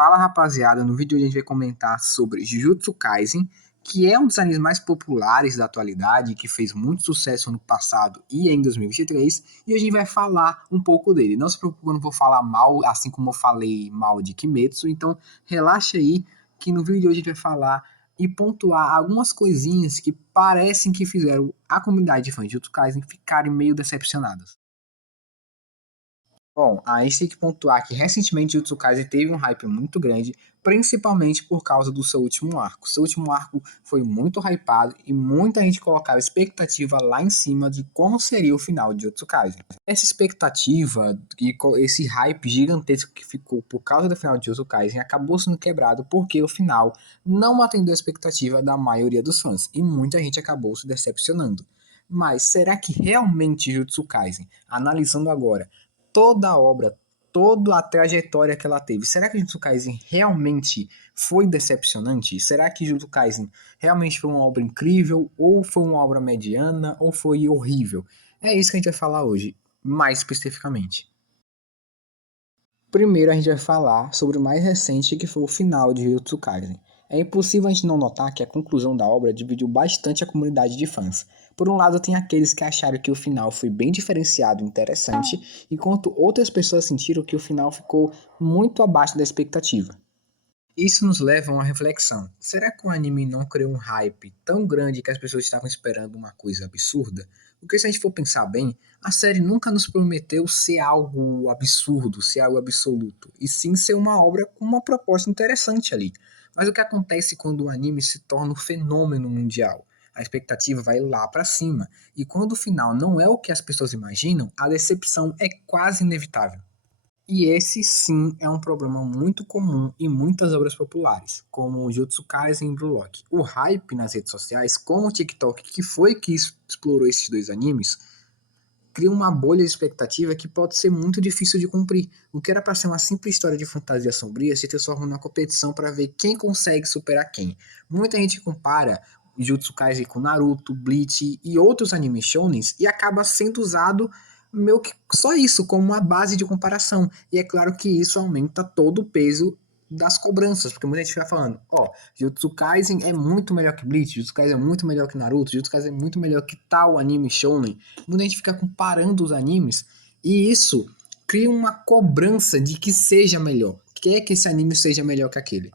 Fala rapaziada, no vídeo de hoje a gente vai comentar sobre Jujutsu Kaisen, que é um dos animes mais populares da atualidade, que fez muito sucesso no passado e em 2023, e hoje a gente vai falar um pouco dele. Não se preocupe, eu não vou falar mal, assim como eu falei mal de Kimetsu, então relaxa aí, que no vídeo de hoje a gente vai falar e pontuar algumas coisinhas que parecem que fizeram a comunidade de fãs de Jujutsu Kaisen ficarem meio decepcionadas. Bom, a gente tem que pontuar que recentemente Jujutsu Kaisen teve um hype muito grande, principalmente por causa do seu último arco. Seu último arco foi muito hypado e muita gente colocava expectativa lá em cima de como seria o final de Jujutsu Kaisen. Essa expectativa e esse hype gigantesco que ficou por causa do final de Jujutsu Kaisen acabou sendo quebrado porque o final não atendeu a expectativa da maioria dos fãs e muita gente acabou se decepcionando. Mas será que realmente Jujutsu Kaisen, analisando agora, toda a obra, toda a trajetória que ela teve, será que Jujutsu Kaisen realmente foi decepcionante? Será que Jujutsu Kaisen realmente foi uma obra incrível, ou foi uma obra mediana, ou foi horrível? É isso que a gente vai falar hoje, mais especificamente. Primeiro a gente vai falar sobre o mais recente, que foi o final de Jujutsu Kaisen. É impossível a gente não notar que a conclusão da obra dividiu bastante a comunidade de fãs. Por um lado, tem aqueles que acharam que o final foi bem diferenciado e interessante, enquanto outras pessoas sentiram que o final ficou muito abaixo da expectativa. Isso nos leva a uma reflexão. Será que o anime não criou um hype tão grande que as pessoas estavam esperando uma coisa absurda? Porque se a gente for pensar bem, a série nunca nos prometeu ser algo absurdo, ser algo absoluto, e sim ser uma obra com uma proposta interessante ali. Mas o que acontece quando o anime se torna um fenômeno mundial? A expectativa vai lá para cima, e quando o final não é o que as pessoas imaginam, a decepção é quase inevitável. E esse sim é um problema muito comum em muitas obras populares, como Jujutsu Kaisen e Blue Lock. O hype nas redes sociais, como o TikTok, que foi que explorou esses dois animes, cria uma bolha de expectativa que pode ser muito difícil de cumprir. O que era para ser uma simples história de fantasia sombria se transforma numa competição para ver quem consegue superar quem. Muita gente compara Jujutsu Kaisen com Naruto, Bleach e outros animes shonens e acaba sendo usado meio que só isso como uma base de comparação. E é claro que isso aumenta todo o peso das cobranças, porque muita gente fica falando, ó, Jujutsu Kaisen é muito melhor que Bleach, Jujutsu Kaisen é muito melhor que Naruto, Jujutsu Kaisen é muito melhor que tal anime shonen. Muita gente fica comparando os animes e isso cria uma cobrança de que seja melhor, quer que esse anime seja melhor que aquele.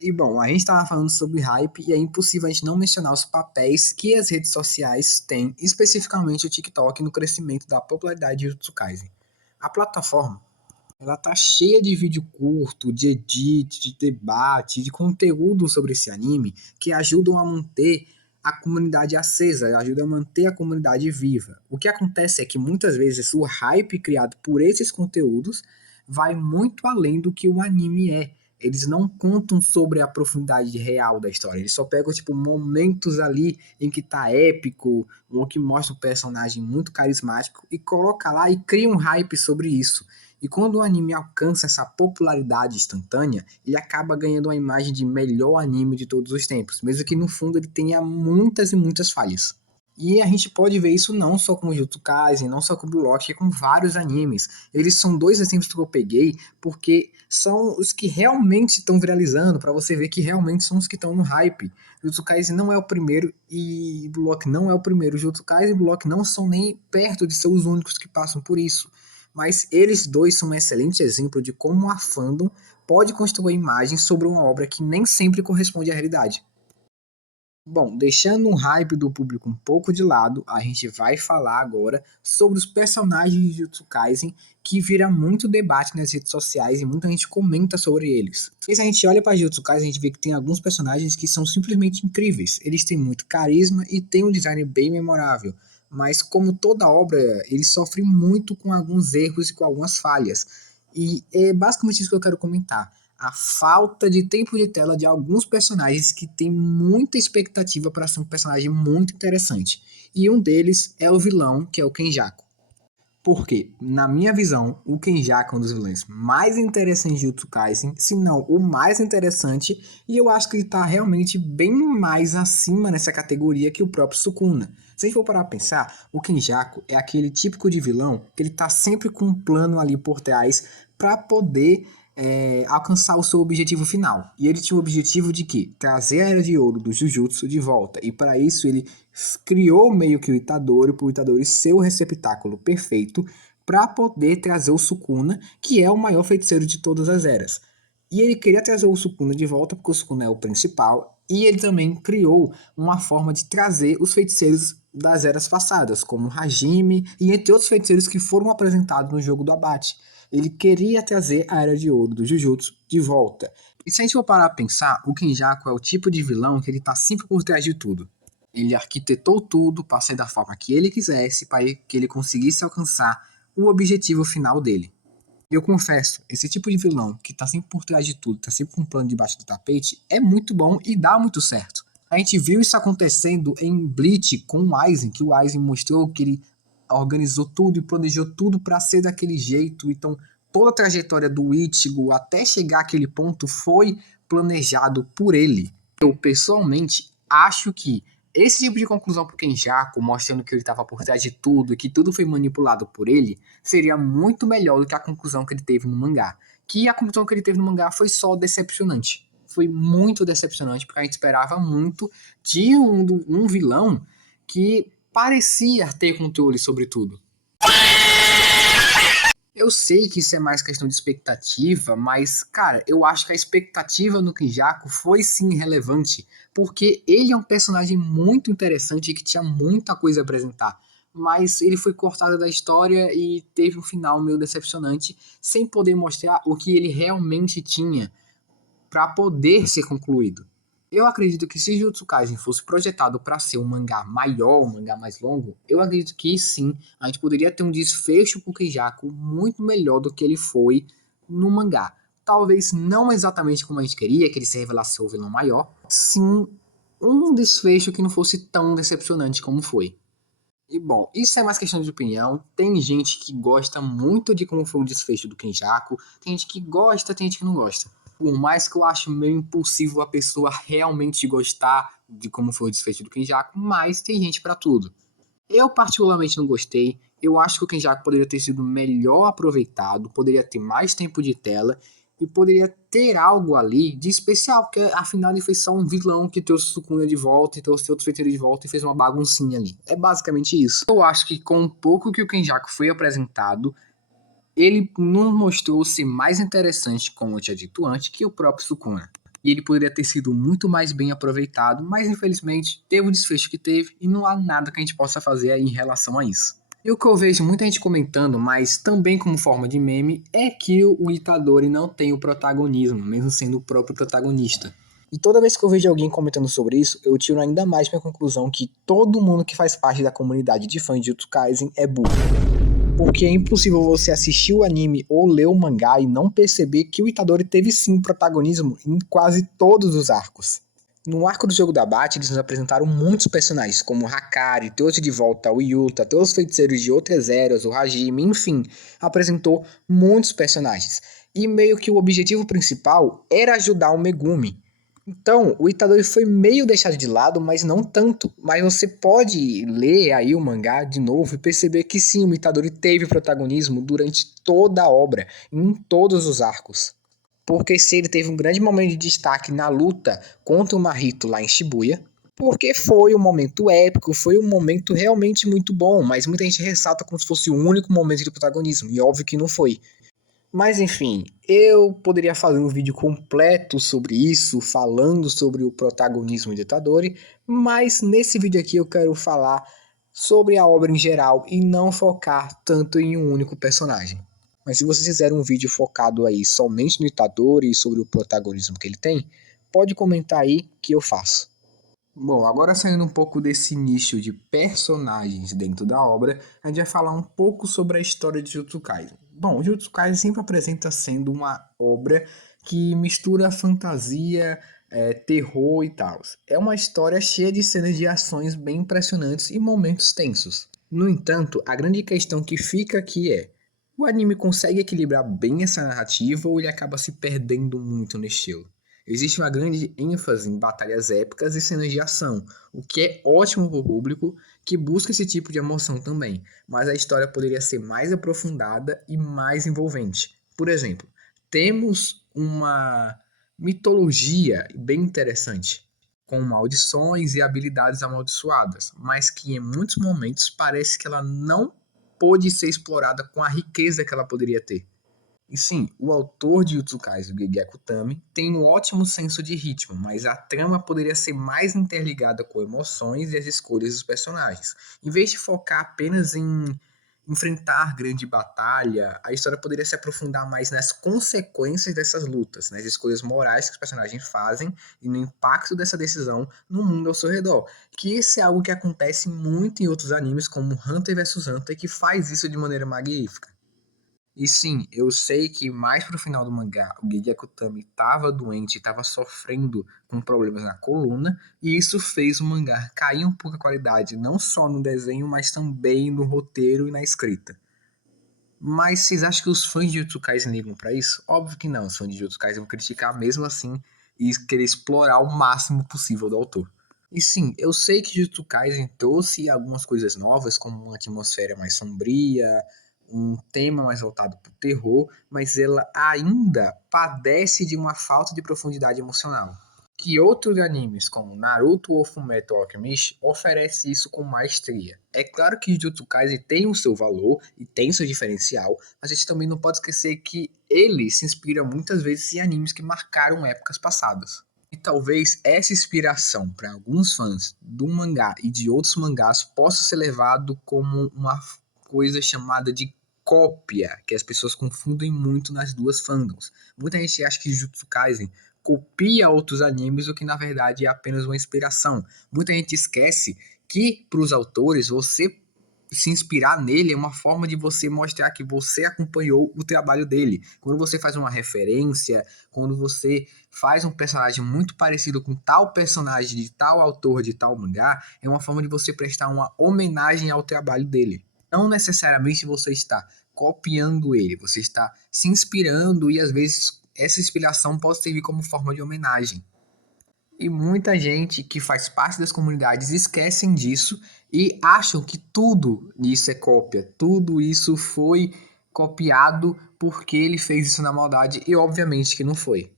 E bom, a gente estava falando sobre hype e é impossível a gente não mencionar os papéis que as redes sociais têm, especificamente o TikTok, no crescimento da popularidade de Jujutsu Kaisen. A plataforma, ela tá cheia de vídeo curto, de edit, de debate, de conteúdo sobre esse anime que ajudam a manter a comunidade acesa, ajudam a manter a comunidade viva. O que acontece é que muitas vezes o hype criado por esses conteúdos vai muito além do que o anime é. Eles não contam sobre a profundidade real da história. Eles só pegam, tipo, momentos ali em que tá épico, ou que mostra um personagem muito carismático e coloca lá e cria um hype sobre isso. E quando o anime alcança essa popularidade instantânea, ele acaba ganhando uma imagem de melhor anime de todos os tempos, mesmo que no fundo ele tenha muitas e muitas falhas. E a gente pode ver isso não só com o Jujutsu Kaisen, não só com o Blue Lock, com vários animes. Eles são dois exemplos que eu peguei porque são os que realmente estão viralizando, para você ver que realmente são os que estão no hype. Jujutsu Kaisen não é o primeiro e Blue Lock não é o primeiro. Jujutsu Kaisen e Blue Lock não são nem perto de ser os únicos que passam por isso. Mas eles dois são um excelente exemplo de como a fandom pode construir imagens sobre uma obra que nem sempre corresponde à realidade. Bom, deixando o hype do público um pouco de lado, a gente vai falar agora sobre os personagens de Jujutsu Kaisen que vira muito debate nas redes sociais e muita gente comenta sobre eles. Se a gente olha para Jujutsu Kaisen, a gente vê que tem alguns personagens que são simplesmente incríveis. Eles têm muito carisma e têm um design bem memorável. Mas como toda obra, eles sofrem muito com alguns erros e com algumas falhas. E é basicamente isso que eu quero comentar, a falta de tempo de tela de alguns personagens que tem muita expectativa para ser um personagem muito interessante. E um deles é o vilão, que é o Kenjaku. Porque, na minha visão, o Kenjaku é um dos vilões mais interessantes de Jujutsu Kaisen, se não o mais interessante, e eu acho que ele está realmente bem mais acima nessa categoria que o próprio Sukuna. Se a gente for parar pra pensar, o Kenjaku é aquele típico de vilão que ele tá sempre com um plano ali por trás para poder alcançar o seu objetivo final. E ele tinha o objetivo de que? Trazer a Era de Ouro do Jujutsu de volta. E para isso ele criou meio que o Itadori, para o Itadori ser o receptáculo perfeito para poder trazer o Sukuna, que é o maior feiticeiro de todas as eras. E ele queria trazer o Sukuna de volta, porque o Sukuna é o principal, e ele também criou uma forma de trazer os feiticeiros das eras passadas, como Hajime e entre outros feiticeiros que foram apresentados no jogo do Abate. Ele queria trazer a Era de Ouro do Jujutsu de volta. E se a gente for parar a pensar, o Kenjaku é o tipo de vilão que ele tá sempre por trás de tudo. Ele arquitetou tudo para ser da forma que ele quisesse, para que ele conseguisse alcançar o objetivo final dele. E eu confesso, esse tipo de vilão que tá sempre por trás de tudo, tá sempre com um plano debaixo do tapete, é muito bom e dá muito certo. A gente viu isso acontecendo em Bleach com o Aizen, que o Aizen mostrou que ele organizou tudo e planejou tudo para ser daquele jeito. Então, toda a trajetória do Ichigo até chegar àquele ponto foi planejado por ele. Eu, pessoalmente, acho que esse tipo de conclusão pro Kenjaku, mostrando que ele estava por trás de tudo e que tudo foi manipulado por ele, seria muito melhor do que a conclusão que ele teve no mangá. Que a conclusão que ele teve no mangá foi só decepcionante. Foi muito decepcionante, porque a gente esperava muito de um vilão que parecia ter controle sobre tudo. Eu sei que isso é mais questão de expectativa, mas, cara, eu acho que a expectativa no Kenjaku foi sim relevante, porque ele é um personagem muito interessante e que tinha muita coisa a apresentar. Mas ele foi cortado da história e teve um final meio decepcionante, sem poder mostrar o que ele realmente tinha para poder ser concluído. Eu acredito que se Jujutsu Kaisen fosse projetado para ser um mangá maior, um mangá mais longo, eu acredito que sim, a gente poderia ter um desfecho pro Kenjaku muito melhor do que ele foi no mangá. Talvez não exatamente como a gente queria, que ele se revelasse ser o vilão maior, sim um desfecho que não fosse tão decepcionante como foi. E bom, isso é mais questão de opinião. Tem gente que gosta muito de como foi o desfecho do Kenjaku, tem gente que gosta, tem gente que não gosta. Por mais que eu acho meio impossível a pessoa realmente gostar de como foi o desfecho do Kenjaku, mas tem gente pra tudo. Eu particularmente não gostei. Eu acho que o Kenjaku poderia ter sido melhor aproveitado, poderia ter mais tempo de tela e poderia ter algo ali de especial, porque afinal ele foi só um vilão que trouxe Sukuna de volta e trouxe outros feiticeiros de volta e fez uma baguncinha ali. É basicamente isso. Eu acho que com um pouco que o Kenjaku foi apresentado, ele nos mostrou ser mais interessante, como eu tinha dito antes, que o próprio Sukuna. E ele poderia ter sido muito mais bem aproveitado, mas infelizmente teve o desfecho que teve e não há nada que a gente possa fazer aí em relação a isso. E o que eu vejo muita gente comentando, mas também como forma de meme, é que o Itadori não tem o protagonismo, mesmo sendo o próprio protagonista. E toda vez que eu vejo alguém comentando sobre isso, eu tiro ainda mais minha conclusão que todo mundo que faz parte da comunidade de fãs de Jujutsu Kaisen é burro. Porque é impossível você assistir o anime ou ler o mangá e não perceber que o Itadori teve sim protagonismo em quase todos os arcos. No arco do jogo da Bate, eles nos apresentaram muitos personagens, como o Hakari, trouxe de volta o Yuta, todos os feiticeiros de outras eras, o Hajime, enfim, apresentou muitos personagens. E meio que o objetivo principal era ajudar o Megumi. Então, o Itadori foi meio deixado de lado, mas não tanto. Mas você pode ler aí o mangá de novo e perceber que sim, o Itadori teve protagonismo durante toda a obra, em todos os arcos. Porque se ele teve um grande momento de destaque na luta contra o Mahito lá em Shibuya, porque foi um momento épico, foi um momento realmente muito bom, mas muita gente ressalta como se fosse o único momento de protagonismo, e óbvio que não foi. Mas enfim, eu poderia fazer um vídeo completo sobre isso, falando sobre o protagonismo de Itadori, mas nesse vídeo aqui eu quero falar sobre a obra em geral e não focar tanto em um único personagem. Mas se vocês fizerem um vídeo focado aí somente no Itadori e sobre o protagonismo que ele tem, pode comentar aí que eu faço. Bom, agora saindo um pouco desse nicho de personagens dentro da obra, a gente vai falar um pouco sobre a história de Jujutsu Kaisen. Bom, Jujutsu Kaisen sempre apresenta sendo uma obra que mistura fantasia, terror e tal. É uma história cheia de cenas de ações bem impressionantes e momentos tensos. No entanto, a grande questão que fica aqui é: o anime consegue equilibrar bem essa narrativa ou ele acaba se perdendo muito no estilo? Existe uma grande ênfase em batalhas épicas e cenas de ação, o que é ótimo para o público que busca esse tipo de emoção também, mas a história poderia ser mais aprofundada e mais envolvente. Por exemplo, temos uma mitologia bem interessante, com maldições e habilidades amaldiçoadas, mas que em muitos momentos parece que ela não pôde ser explorada com a riqueza que ela poderia ter. E sim, o autor de Jujutsu Kaisen, Gege Tami, tem um ótimo senso de ritmo, mas a trama poderia ser mais interligada com emoções e as escolhas dos personagens. Em vez de focar apenas em enfrentar grande batalha, a história poderia se aprofundar mais nas consequências dessas lutas, nas escolhas morais que os personagens fazem e no impacto dessa decisão no mundo ao seu redor. Que isso é algo que acontece muito em outros animes, como Hunter vs Hunter, que faz isso de maneira magnífica. E sim, eu sei que mais pro final do mangá, o Gege Akutami estava doente, estava sofrendo com problemas na coluna, e isso fez o mangá cair um pouco a qualidade, não só no desenho, mas também no roteiro e na escrita. Mas vocês acham que os fãs de Jujutsu Kaisen ligam pra isso? Óbvio que não, os fãs de Jujutsu Kaisen vão criticar mesmo assim e querer explorar o máximo possível do autor. E sim, eu sei que Jujutsu Kaisen trouxe algumas coisas novas, como uma atmosfera mais sombria, um tema mais voltado para o terror, mas ela ainda padece de uma falta de profundidade emocional. Que outros animes, como Naruto ou Fullmetal Alchemist, oferece isso com maestria. É claro que Jujutsu Kaisen tem o seu valor e tem o seu diferencial, mas a gente também não pode esquecer que ele se inspira muitas vezes em animes que marcaram épocas passadas. E talvez essa inspiração para alguns fãs do mangá e de outros mangás possa ser levado como uma coisa chamada de cópia, que as pessoas confundem muito nas duas fandoms. Muita gente acha que Jujutsu Kaisen copia outros animes, o que na verdade é apenas uma inspiração. Muita gente esquece que para os autores você se inspirar nele é uma forma de você mostrar que você acompanhou o trabalho dele. Quando você faz uma referência, quando você faz um personagem muito parecido com tal personagem de tal autor de tal mangá, é uma forma de você prestar uma homenagem ao trabalho dele. Não necessariamente você está copiando ele, você está se inspirando e às vezes essa inspiração pode servir como forma de homenagem. E muita gente que faz parte das comunidades esquecem disso e acham que tudo isso é cópia, tudo isso foi copiado porque ele fez isso na maldade e obviamente que não foi.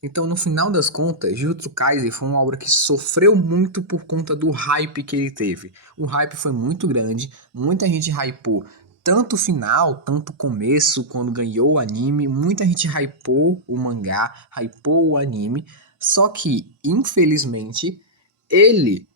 Então, no final das contas, Jujutsu Kaisen foi uma obra que sofreu muito por conta do hype que ele teve. O hype foi muito grande, muita gente hypou tanto o final, tanto o começo, quando ganhou o anime, muita gente hypou o mangá, hypou o anime, só que, infelizmente, ele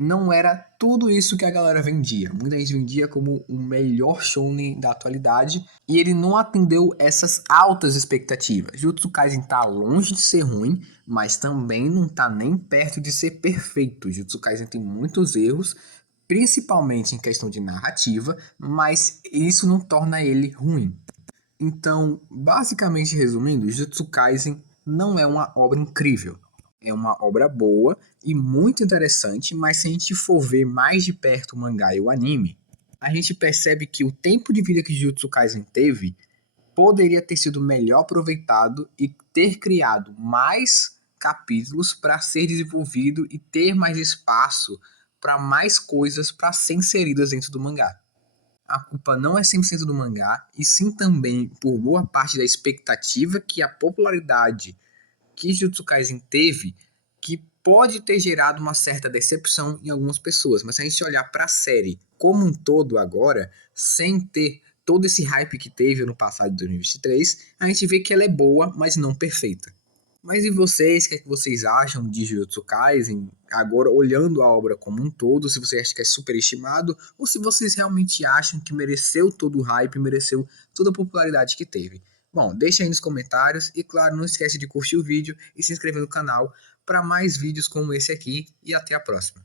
não era tudo isso que a galera vendia. Muita gente vendia como o melhor shounen da atualidade e ele não atendeu essas altas expectativas. Jujutsu Kaisen tá longe de ser ruim, mas também não tá nem perto de ser perfeito. Jujutsu Kaisen tem muitos erros, principalmente em questão de narrativa, mas isso não torna ele ruim. Então, basicamente resumindo, Jujutsu Kaisen não é uma obra incrível. É uma obra boa e muito interessante, mas se a gente for ver mais de perto o mangá e o anime, a gente percebe que o tempo de vida que Jujutsu Kaisen teve poderia ter sido melhor aproveitado e ter criado mais capítulos para ser desenvolvido e ter mais espaço para mais coisas para ser inseridas dentro do mangá. A culpa não é 100% do mangá, e sim também por boa parte da expectativa que a popularidade que Jujutsu Kaisen teve, que pode ter gerado uma certa decepção em algumas pessoas. Mas se a gente olhar para a série como um todo agora, sem ter todo esse hype que teve no passado de 2023, a gente vê que ela é boa, mas não perfeita. Mas e vocês, o que é que vocês acham de Jujutsu Kaisen? Agora, olhando a obra como um todo, se você acha que é superestimado, ou se vocês realmente acham que mereceu todo o hype, mereceu toda a popularidade que teve. Bom, deixa aí nos comentários e, claro, não esquece de curtir o vídeo e se inscrever no canal para mais vídeos como esse aqui e até a próxima.